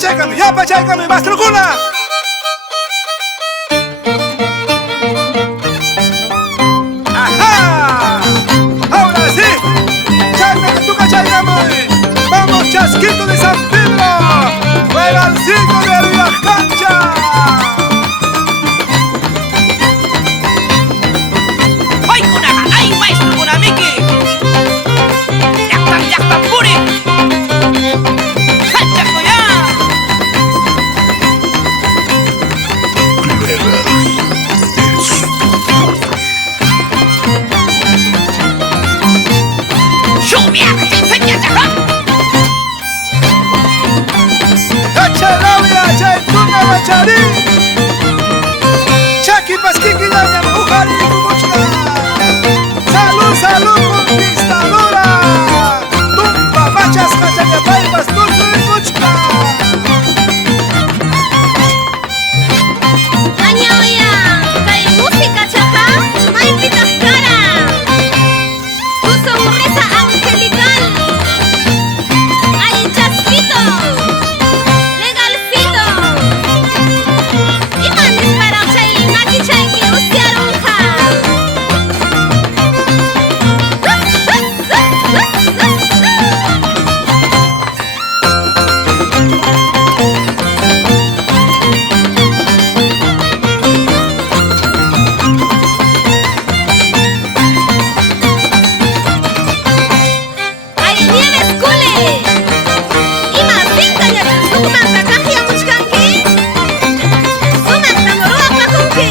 ya pachaycami, mastrukuna. ¡Ajá! Ahora sí, chayme que tú cachaycami. Vamos, Chasquito de San Pedro, juega al 5 de la cancha. ¡Ay, Kunaja! ¡Ay, maestro Kunamiki! ¡Yaktan, puri! ¡Hacha, kuya! ¡Shumia! ¡Enseña, chaval! ¡Cachalauya, chaytuna, bachari! ¡Chaki, pasquiqui, daña, ujari, kumuchka! ¡Salud, salud, conquistadora! ¡Tumba, machas, cachaya, paipas, dulce y muchka! Añoya, kay música chaja, may pitas cara. Tu sonrisa angelical. Ay, Chasquito, legalcito. Y mandes para chay, maki chay que usiarunja. Ay, nieves cule. Y más pintaña con su manta cajia muchkanki. Su manta morua pakunki.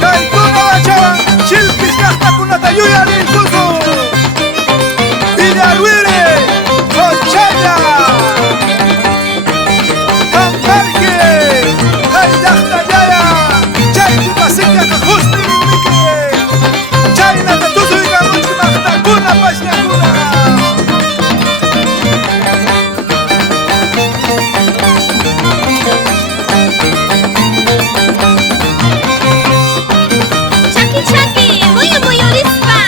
¡Caytuna, bachara! ¡Chilpis, cajtacuna, tayuya, rintuzu! ¡Villarruire! ¡Conchaya! ¡Camparque! ¡Caydajtayaya! ¡Chaytu pasika, cajusti, mique! ¡Chayna, tatuzu, y camuchi, majtacuna, pachñacuna! Chaki chaki, muy orispa.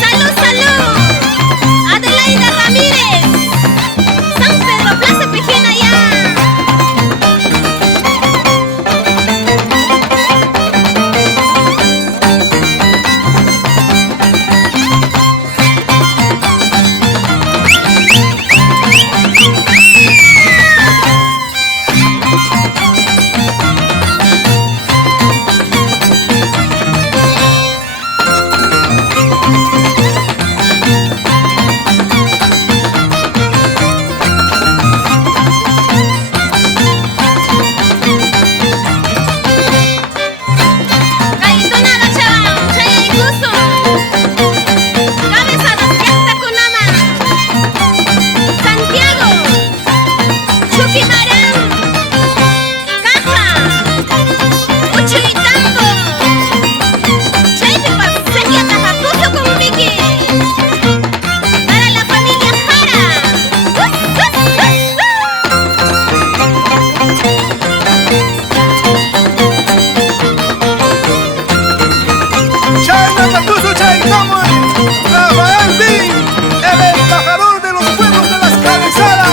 Salud, salud. Adelaida Ramírez. San Pedro, Plaza Pejena ya. Caytuna gachaban, chay gusto. Cabeza despierta kunama. Santiago. Chuquimarán. Caja. Uchuitambo. Chaypi paseña tajatuso con Miki. Para la familia Jara. ¡Chayna, tatuzu, chaycamuy! ¡Rafael Bin, el embajador de los pueblos de las cabezadas!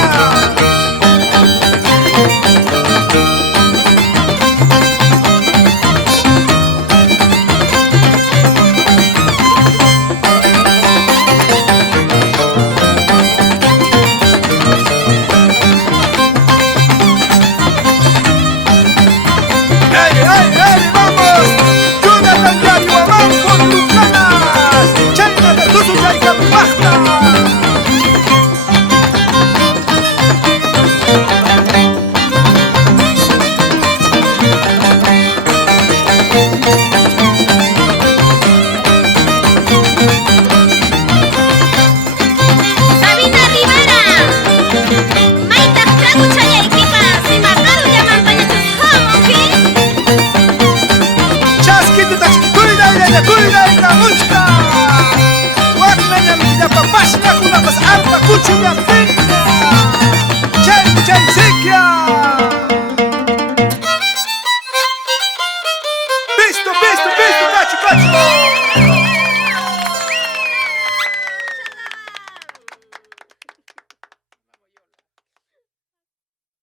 ¡Ey, ey, ey! ¡Vamos! ¡Jonathan Yaguamán con Lucanas! ¡Chayna, tatuzu, chaycapasta! Sabina Rivera. Maita trago chayaykipa. Si mataron llaman pañachos jamón, ¿qué? ¡Chasquito, tachquituri, daira, muchka!